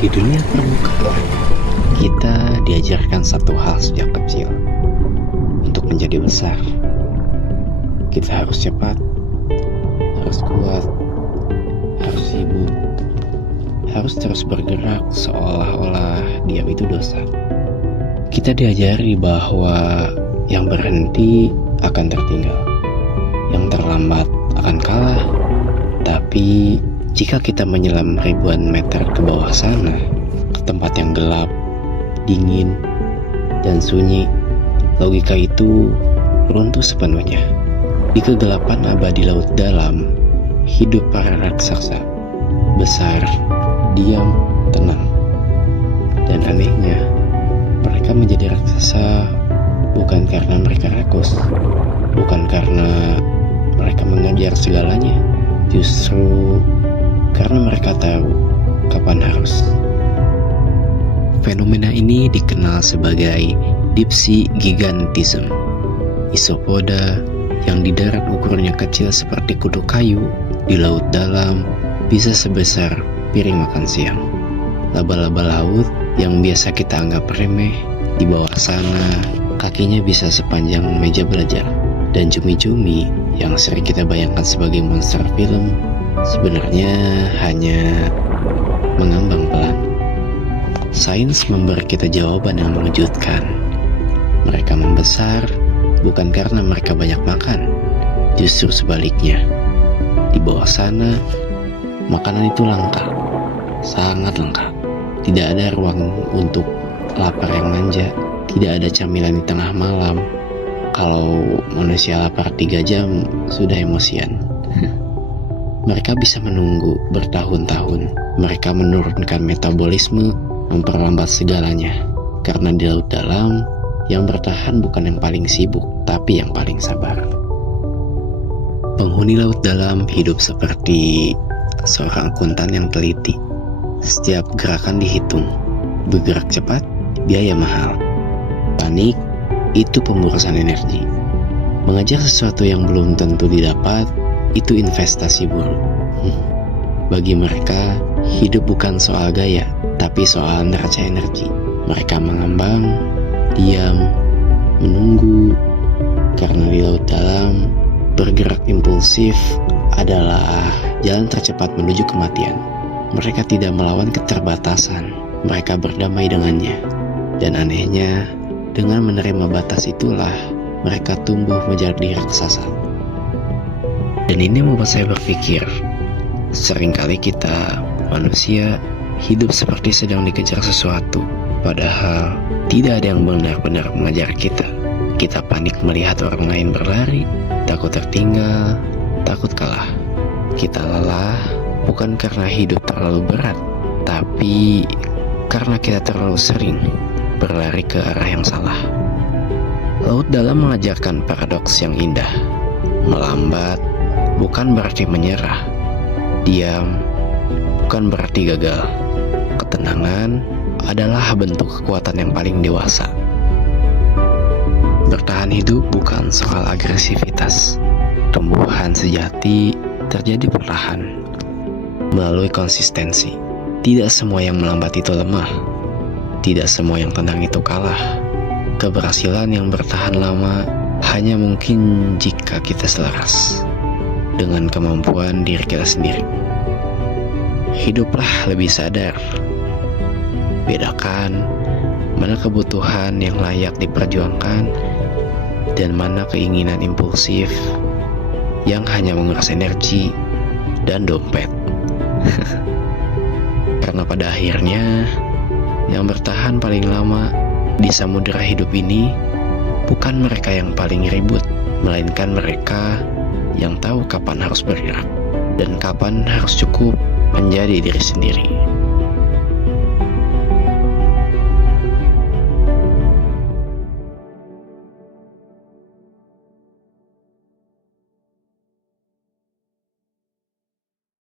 Di dunia terbuka, kita diajarkan satu hal sejak kecil. Untuk menjadi besar, kita harus cepat, harus kuat, harus sibuk, harus terus bergerak seolah-olah diam itu dosa. Kita diajari bahwa yang berhenti akan tertinggal, yang terlambat akan kalah. Tapi jika kita menyelam ribuan meter ke bawah sana, ke tempat yang gelap, dingin, dan sunyi, logika itu runtuh sepenuhnya. Di kegelapan abadi laut dalam, hidup para raksasa, besar, diam, tenang. Dan anehnya, mereka menjadi raksasa bukan karena mereka rakus, bukan karena mereka mengejar segalanya, justru karena mereka tahu kapan harus. Fenomena ini dikenal sebagai deep sea gigantism. Isopoda yang di darat ukurnya kecil seperti kutu kayu, di laut dalam bisa sebesar piring makan siang. Laba-laba laut yang biasa kita anggap remeh, di bawah sana kakinya bisa sepanjang meja belajar. Dan cumi-cumi yang sering kita bayangkan sebagai monster film sebenarnya hanya mengambang pelan. Sains memberi kita jawaban yang mengejutkan. Mereka membesar bukan karena mereka banyak makan, justru sebaliknya. Di bawah sana, makanan itu lengkap, sangat lengkap. Tidak ada ruang untuk lapar yang manja, tidak ada camilan di tengah malam. Kalau manusia lapar 3 jam, sudah emosian. Mereka bisa menunggu bertahun-tahun. Mereka menurunkan metabolisme, memperlambat segalanya. Karena di laut dalam, yang bertahan bukan yang paling sibuk, tapi yang paling sabar. Penghuni laut dalam hidup seperti seorang akuntan yang teliti. Setiap gerakan dihitung. Bergerak cepat, biaya mahal. Panik, itu pemborosan energi. Mengejar sesuatu yang belum tentu didapat, itu investasi buruk. Bagi mereka, hidup bukan soal gaya, tapi soal neraca energi. Mereka mengambang, diam, menunggu, karena di laut dalam, bergerak impulsif adalah jalan tercepat menuju kematian. Mereka tidak melawan keterbatasan, mereka berdamai dengannya. Dan anehnya, dengan menerima batas itulah mereka tumbuh menjadi raksasa. Dan ini membuat saya berpikir, seringkali kita manusia hidup seperti sedang dikejar sesuatu, padahal tidak ada yang benar-benar mengejar kita. Kita panik melihat orang lain berlari, takut tertinggal, takut kalah. Kita lelah bukan karena hidup terlalu berat, tapi karena kita terlalu sering berlari ke arah yang salah. Laut dalam mengajarkan paradoks yang indah. Melambat bukan berarti menyerah. Diam bukan berarti gagal. Ketenangan adalah bentuk kekuatan yang paling dewasa. Bertahan hidup bukan soal agresivitas. Tumbuhan sejati terjadi perlahan melalui konsistensi. Tidak semua yang melambat itu lemah. Tidak semua yang tenang itu kalah. Keberhasilan yang bertahan lama hanya mungkin jika kita selaras dengan kemampuan diri kita sendiri. Hiduplah lebih sadar. Bedakan mana kebutuhan yang layak diperjuangkan dan mana keinginan impulsif yang hanya menguras energi dan dompet. Karena pada akhirnya yang bertahan paling lama di samudera hidup ini bukan mereka yang paling ribut, melainkan mereka yang tahu kapan harus bergerak dan kapan harus cukup menjadi diri sendiri.